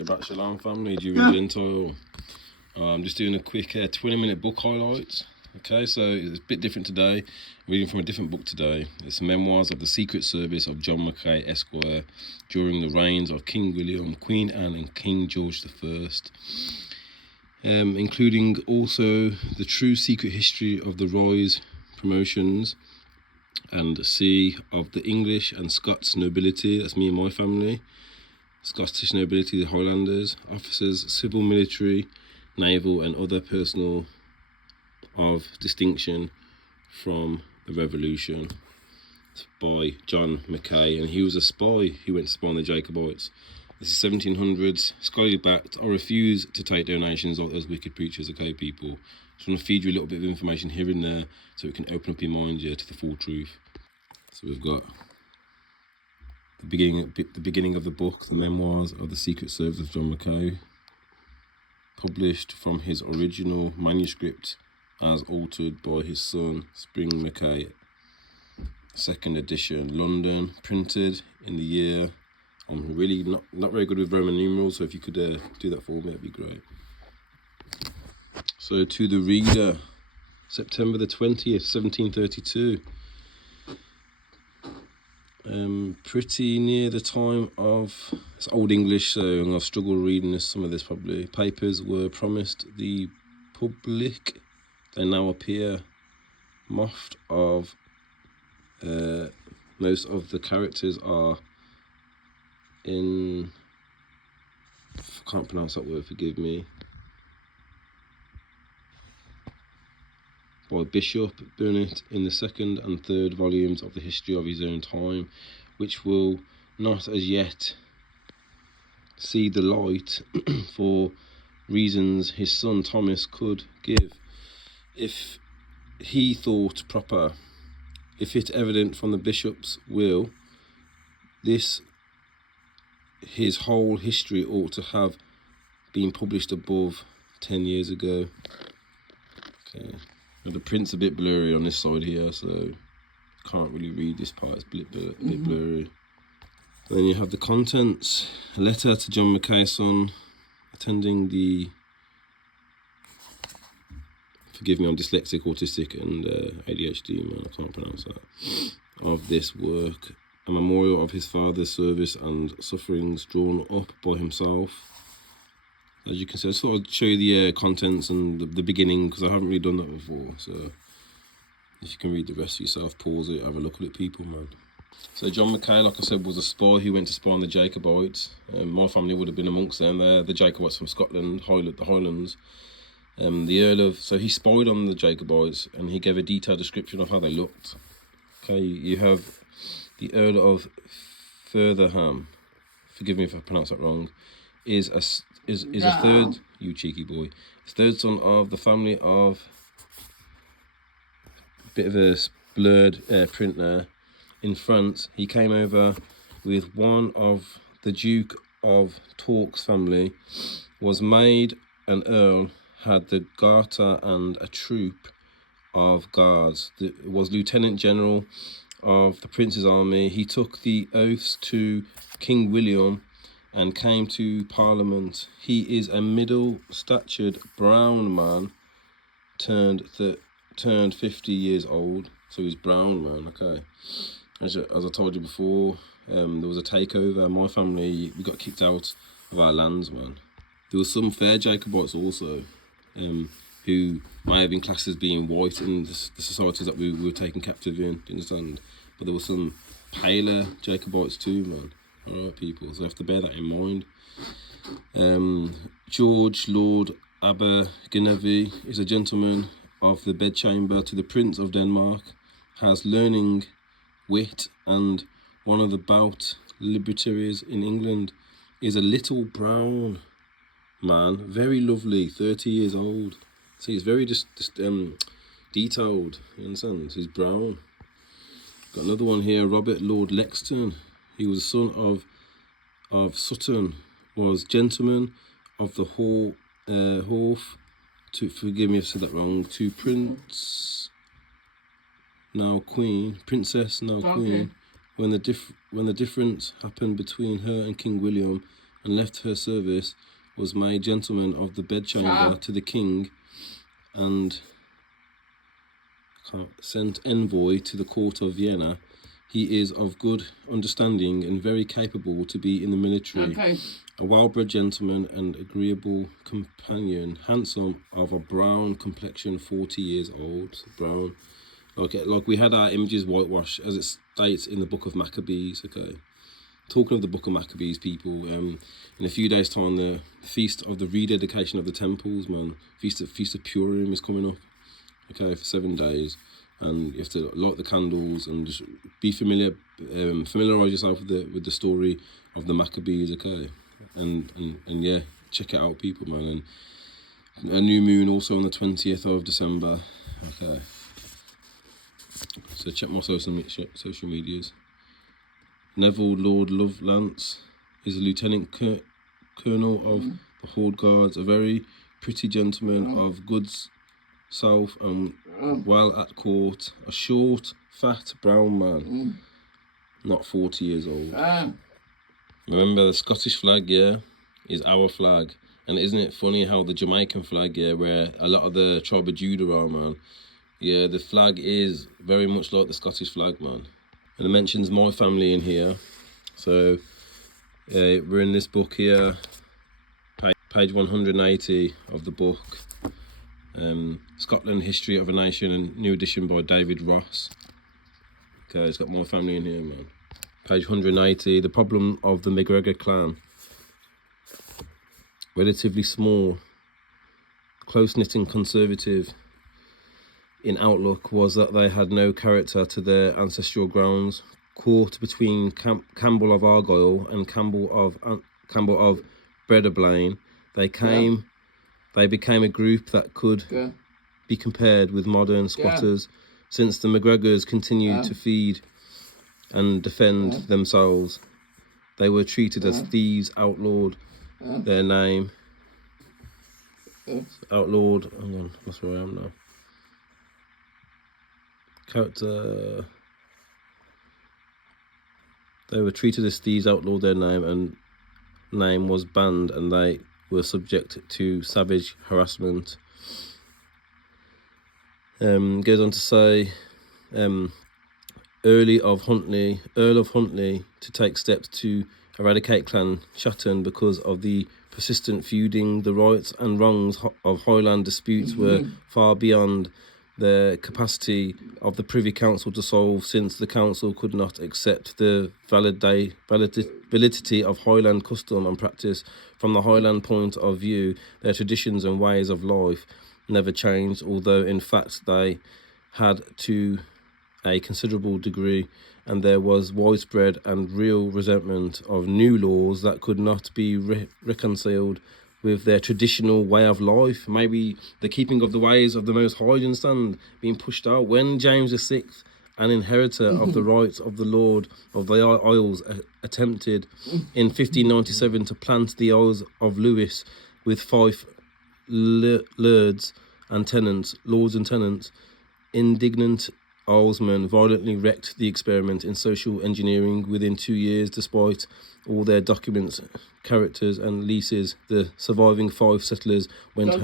Shabbat shalom family, Jew and Gentile. I'm just doing a quick 20-minute book highlights. Okay, so it's a bit different today. Reading from a different book today. It's memoirs of the Secret Service of John Mackay, Esquire, during the reigns of King William, Queen Anne, and King George I, including also the true secret history of the rise, promotions, and sea of the English and Scots nobility. That's me and my family. Scottish nobility, the Highlanders, officers, civil, military, naval, and other personnel of distinction from the Revolution. It's by John Mackay, and he was a spy. He went to spy on the Jacobites. This is 1700s, scholarly backed. I refuse to take donations like those wicked preachers, okay, people? Just want to feed you a little bit of information here and there so it can open up your mind to the full truth. So we've got the beginning of the book, the memoirs of the Secret Service of John Mackay, published from his original manuscript as altered by his son Spring Mackay. Second edition, London, printed in the year. I'm really not very good with Roman numerals, so if you could do that for me, that'd be great. So to the reader, September the 20th, 1732. Pretty near the time of, it's Old English, so I'm going to struggle reading some of this probably. Papers were promised the public. They now appear moffed of, most of the characters are in, I can't pronounce that word, forgive me, by Bishop Burnet in the second and third volumes of the history of his own time, which will not as yet see the light for reasons his son Thomas could give, if he thought proper. If it evident from the bishop's will, this his whole history ought to have been published above 10 years ago. Okay. Now the print's a bit blurry on this side here, so can't really read this part, it's a bit blurry. Then you have the contents. A letter to John Mackay, son, attending the, forgive me, I'm dyslexic, autistic, and ADHD, man, I can't pronounce that, of this work. A memorial of his father's service and sufferings drawn up by himself. As you can see, I just thought I'd show you the contents and the beginning, because I haven't really done that before. So if you can read the rest for yourself, pause it, have a look at it, people, man. So John Mackay, like I said, was a spy who went to spy on the Jacobites. My family would have been amongst them there. The Jacobites from Scotland, the Highlands. The Earl of, so he spied on the Jacobites and he gave a detailed description of how they looked. Okay, you have the Earl of Furtherham, forgive me if I pronounce that wrong, is a third, you cheeky boy, third son of the family of, bit of a blurred print there, in France. He came over with one of the Duke of Torque's family, was made an earl, had the garter and a troop of guards, was lieutenant general of the prince's army. He took the oaths to King William and came to Parliament. He is a middle-statured brown man, turned 50 years old, so he's brown, man. Okay. As I told you before, there was a takeover. My family, we got kicked out of our lands, man. There was some fair Jacobites also, who may have been classed as being white in the societies that we were taken captive in, do you understand? But there were some paler Jacobites too, man. Alright, people, so you have to bear that in mind. George Lord Abergavenny is a gentleman of the bedchamber to the Prince of Denmark, has learning, wit, and one of the bout libertaries in England, is a little brown man, very lovely, 30 years old. See, he's very detailed, you understand? He's brown. Got another one here, Robert Lord Lexton. He was a son of Sutton, was gentleman of the Horth, to, forgive me if I said that wrong, to Princess, now Queen, when the difference happened between her and King William, and left her service, was made gentleman of the bedchamber to the king, and sent envoy to the court of Vienna. He is of good understanding and very capable to be in the military. A well-bred gentleman and agreeable companion, handsome, of a brown complexion, 40 years old. Brown, like we had our images whitewashed, as it states in the book of Maccabees. Okay, talking of the book of Maccabees, people, in a few days' time, the feast of the rededication of the temples, man, feast of Purim is coming up. Okay, for 7 days, and you have to light the candles and just be familiarize yourself with the story of the Maccabees. Okay, and yeah, check it out, people, man. And a new moon also on the 20th of December. Okay, so check my social medias. Neville Lord Lovelace is a lieutenant colonel of the Horde Guards, a very pretty gentleman of good self and well at court, a short, fat, brown man, not 40 years old. Remember, the Scottish flag, yeah, is our flag. And isn't it funny how the Jamaican flag, yeah, where a lot of the tribe of Judah are, man, yeah, the flag is very much like the Scottish flag, man. And it mentions my family in here. So we're in this book here, page 180 of the book. Scotland, History of a Nation, and new edition by David Ross. Okay, it's got more family in here, man. Page 180, the problem of the McGregor clan. Relatively small, close-knit and conservative in outlook, was that they had no character to their ancestral grounds. Caught between Campbell of Argyll and Campbell of Bredablain, they became a group that could be compared with modern squatters, since the McGregors continued to feed and defend themselves. They were treated as thieves, outlawed their name. Outlawed, hang on, that's where I am now. Character. They were treated as thieves, outlawed their name, and name was banned, and they were subject to savage harassment. Goes on to say, Earl of Huntly to take steps to eradicate Clan Shatton because of the persistent feuding. The rights and wrongs of Highland disputes were far beyond the capacity of the Privy Council to solve, since the council could not accept the validity of Highland custom and practice. From the Highland point of view, their traditions and ways of life never changed, although in fact they had to a considerable degree, and there was widespread and real resentment of new laws that could not be reconciled with their traditional way of life. Maybe the keeping of the ways of the Most High, you understand, being pushed out. When James VI, an inheritor of the rights of the Lord of the Isles, attempted in 1597 to plant the Isles of Lewis with 5 lords and tenants, indignant Islesmen violently wrecked the experiment in social engineering. Within 2 years, despite all their documents, characters and leases, the surviving 5 settlers went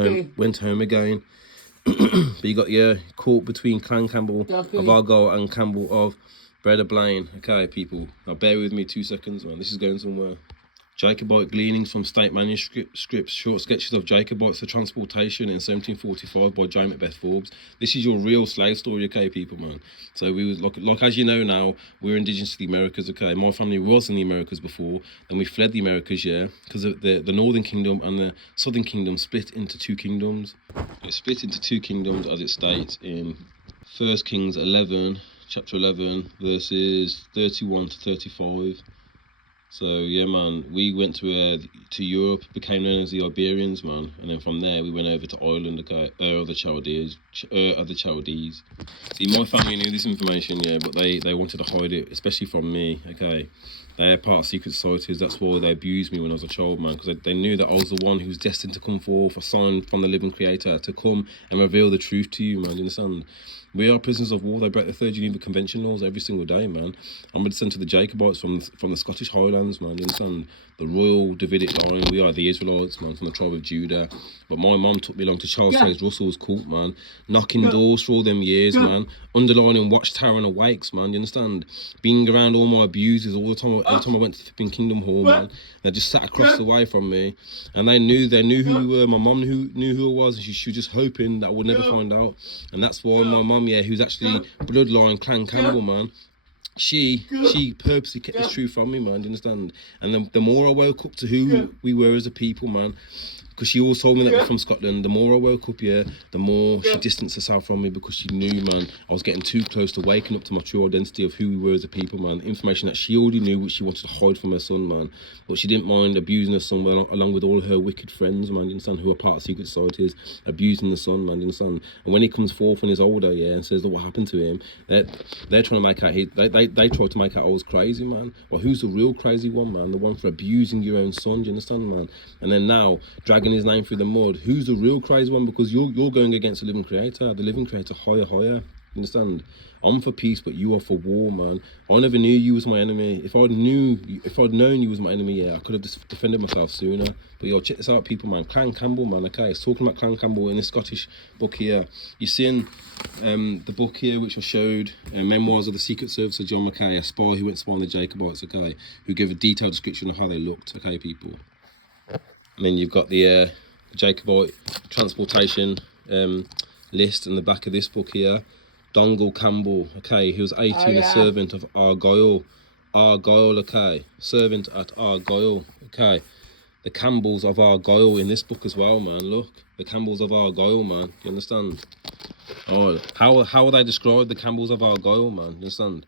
home again. But you got caught between Clan Campbell of Argyll and Campbell of Bredablain. Okay, people, now bear with me 2 seconds, man. This is going somewhere. Jacobite gleanings from state manuscripts, short sketches of Jacobites for transportation in 1745 by J. Macbeth Forbes. This is your real slave story, okay, people, man. So we was like as you know now, we're indigenous to the Americas, okay. My family was in the Americas before, then we fled the Americas, because the Northern Kingdom and the Southern Kingdom split into 2 kingdoms. It split into 2 kingdoms, as it states in 1 Kings 11, chapter 11, verses 31 to 35. So yeah, man, we went to Europe, became known as the Iberians, man, and then from there we went over to Ireland, okay, of the Chaldees. See, my family knew this information, but they wanted to hide it, especially from me, okay. They are part of secret societies. That's why they abused me when I was a child, man, because they knew that I was the one who was destined to come forth, a sign from the living Creator, to come and reveal the truth to you, man. You understand? We are prisoners of war. They break the 3rd Geneva Convention laws every single day, man. I'm a descendant of the Jacobites from the Scottish Highlands, man. You understand? the royal Davidic line. We are the Israelites, man, from the tribe of Judah. But my mum took me along to Charles Taze Russell's court, man, knocking doors for all them years, man, underlining Watchtower and Awakes, man, you understand? Being around all my abusers all the time. Every time I went to flipping Kingdom Hall, man, they just sat across the way from me, and they knew who we were. My mum knew who I was, and she was just hoping that I would never find out. And that's why my mum, who's actually bloodline Clan Campbell, man, she purposely kept this truth from me, man, do you understand? And the more I woke up to who we were as a people, man, because she always told me that we're from Scotland, the more I woke up, the more she distanced herself from me, because she knew, man, I was getting too close to waking up to my true identity of who we were as a people, man. Information that she already knew, which she wanted to hide from her son, man. But she didn't mind abusing her son, along with all her wicked friends, man, do you understand, who are part of secret societies, abusing the son, man, do you understand? And when he comes forth and he's older, and says that what happened to him, they're trying to make out, they tried to make out I was crazy, man. Well, who's the real crazy one, man? The one for abusing your own son, do you understand, man? And then now, dragging his name through the mud. Who's the real crazy one? Because you're going against the living creator. The living creator, higher. You understand? I'm for peace, but you are for war, man. I never knew you was my enemy. If I'd known you was my enemy, I could have defended myself sooner. But check this out, people, man. Clan Campbell, man. Okay, it's talking about Clan Campball in this Scottish book here. You're seeing the book here, which I showed, Memoirs of the Secret Service of John Mackay, a spy who went spying the Jacobites. Okay, who gave a detailed description of how they looked. Okay, people. And then you've got the Jacobite transportation list in the back of this book here. Dongle Campbell, okay, he was 18, a servant of Argyll, okay, servant at Argyll, okay. The Campbells of Argyll in this book as well, man, look. The Campbells of Argyll, man, you understand? Oh, how are they described, the Campbells of Argyll, man, you understand?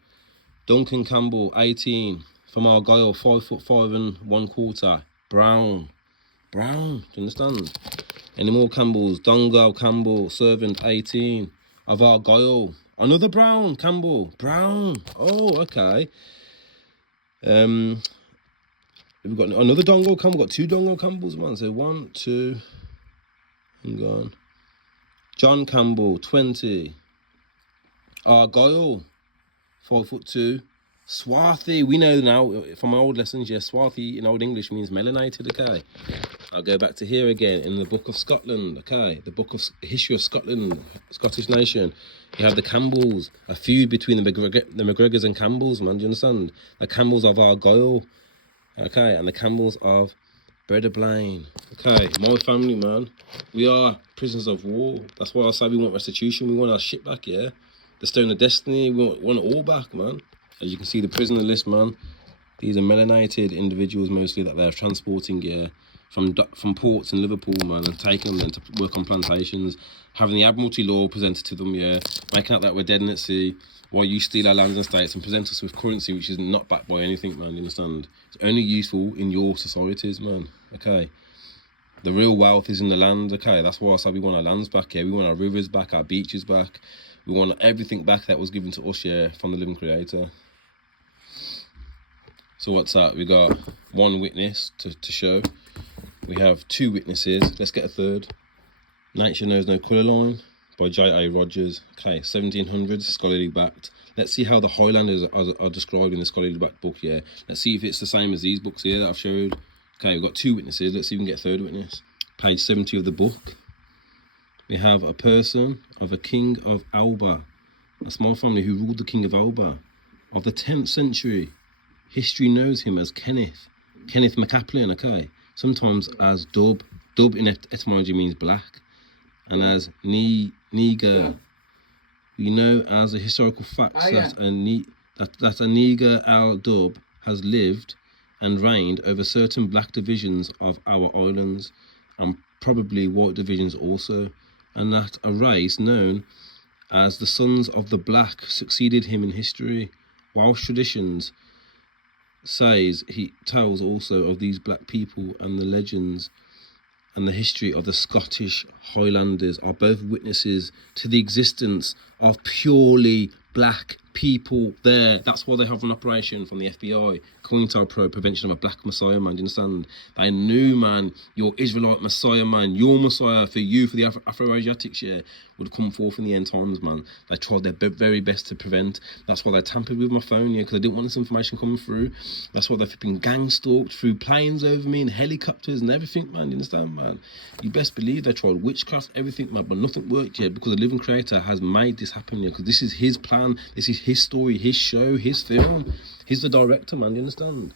Duncan Campbell, 18, from Argyll, 5'5" 1/4, brown, do you understand? Any more Campbells? Dongle Campbell, servant, 18, of Argyll. Another brown Campbell, brown. Oh, okay. We've got another Dongle Campbell. Got two Dongle Campbells, man. So 1, 2. Hang on. John Campbell, 20. Argyll, 5'2". Swarthy, we know now from my old lessons, swarthy in Old English means melanated, okay. I'll go back to here again in the Book of Scotland, okay. The Book of History of Scotland, Scottish nation. You have the Campbells, a feud between the McGregors and Campbells, man, do you understand? The Campbells of Argyll, okay, and the Campbells of Blaine, okay. My family, man, we are prisoners of war. That's why I say we want restitution. We want our shit back, The Stone of Destiny, we want it all back, man. As you can see, the prisoner list, man, these are melanated individuals mostly that they're transporting, from ports in Liverpool, man, and taking them then to work on plantations, having the Admiralty law presented to them, making out that we're dead in at sea, while you steal our lands and states and present us with currency which is not backed by anything, man, you understand? It's only useful in your societies, man, okay? The real wealth is in the land, okay? That's why I said we want our lands back, We want our rivers back, our beaches back. We want everything back that was given to us, from the living creator. So what's that? We got one witness to show. We have two witnesses. Let's get a third. Nature Knows No Colour Line by J.A. Rogers. Okay, 1700s, scholarly backed. Let's see how the Highlanders are described in the scholarly backed book, Let's see if it's the same as these books here that I've showed. Okay, we've got two witnesses. Let's see if we can get a third witness. Page 70 of the book. We have a person of a king of Alba, a small family who ruled the king of Alba of the 10th century. History knows him as Kenneth MacAplan, okay? Sometimes as Dub. Dub in etymology means black. And as Niger. We know as a historical fact that a Niger al-Dub has lived and reigned over certain black divisions of our islands, and probably white divisions also, and that a race known as the Sons of the Black succeeded him in history. Welsh traditions he tells also of these black people, and the legends and the history of the Scottish Highlanders are both witnesses to the existence of purely black people there. That's why they have an operation from the FBI, COINTELPRO, prevention of a black Messiah, man. Do you understand? They knew, man, your Israelite Messiah, man, your Messiah for you, for the Afro-Asiatics, yeah, would come forth in the end times, man. They tried their very best to prevent. That's why they tampered with my phone, yeah, because they didn't want this information coming through. That's why they've been gang stalked through planes over me and helicopters and everything, man. You understand, man? You best believe they tried witchcraft, everything, man, but nothing worked yet, because the living creator has made this happen, yeah, because this is his plan, this is his story, his show, his film. He's the director, man. You understand?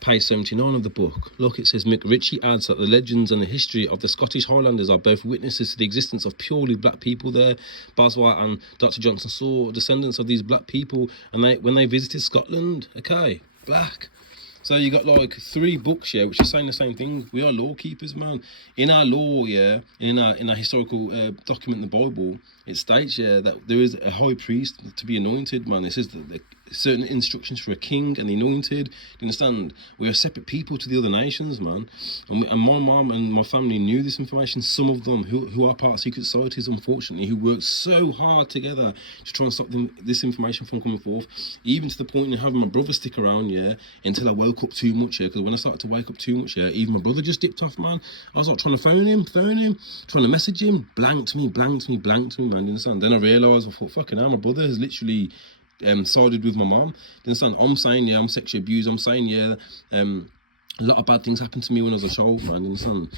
Page 79 of the book. Look, it says, McRitchie adds that the legends and the history of the Scottish Highlanders are both witnesses to the existence of purely black people there. Boswell and Dr. Johnson saw descendants of these black people, and when they visited Scotland, okay, black. So you got like 3 books, yeah, which are saying the same thing. We are law keepers, man. In our law, yeah, in our historical document, the Bible, it states, yeah, that there is a high priest to be anointed, man. It says that certain instructions for a king and the anointed. You understand? We are separate people to the other nations, man. And my mom and my family knew this information. Some of them who are part of secret societies, unfortunately, who worked so hard together to try and stop this information from coming forth, even to the point of having my brother stick around, yeah, until I woke up too much, yeah, because when I started to wake up too much, yeah, even my brother just dipped off, man. I was like trying to phone him, trying to message him, blanked me, man. You understand? Then I realised, I thought, fucking hell, my brother has literally sided with my mom. You understand? I'm saying, yeah, I'm sexually abused. I'm saying, yeah, a lot of bad things happened to me when I was a child, man. You understand?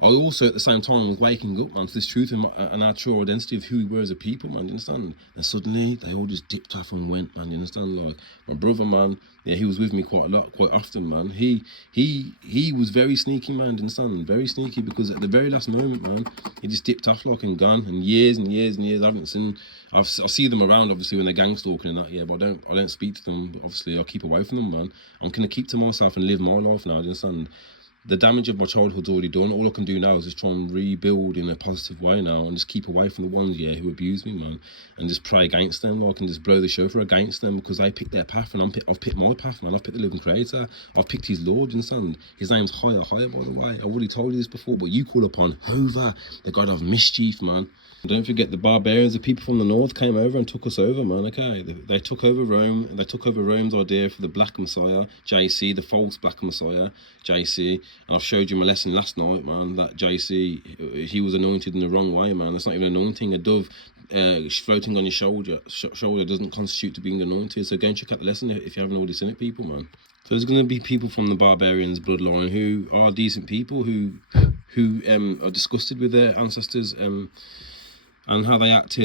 I also, at the same time, was waking up, man, to this truth and our true identity of who we were as a people, man. You understand? And suddenly, they all just dipped off and went, man. You understand? Like, my brother, man, yeah, he was with me quite often, man. He was very sneaky, man. You understand? Very sneaky, because at the very last moment, man, he just dipped off like and gone. And years, I haven't seen. I see them around, obviously, when they're gang stalking and that, yeah, but I don't speak to them. But obviously, I keep away from them, man. I'm gonna keep to myself and live my life now. You understand? The damage of my childhood's already done. All I can do now is just try and rebuild in a positive way now, and just keep away from the ones, yeah, who abuse me, man, and just pray against them, like, and just blow the shofar against them, because they picked their path, and I've picked my path, man. I've picked the living creator. I've picked his Lord, you understand? His name's higher, by the way. I've already told you this before, but you call upon Hova, the God of mischief, man. And don't forget, the barbarians, the people from the north, came over and took us over, man, okay? They took over Rome. They took over Rome's idea for the black Messiah, JC, the false black Messiah, JC. And I've showed you my lesson last night, man, that JC, he was anointed in the wrong way, man. That's not even anointing. A dove floating on your shoulder doesn't constitute to being anointed. So go and check out the lesson if you haven't already seen it, people, man. So there's going to be people from the barbarians' bloodline who are decent people, who are disgusted with their ancestors and how they acted.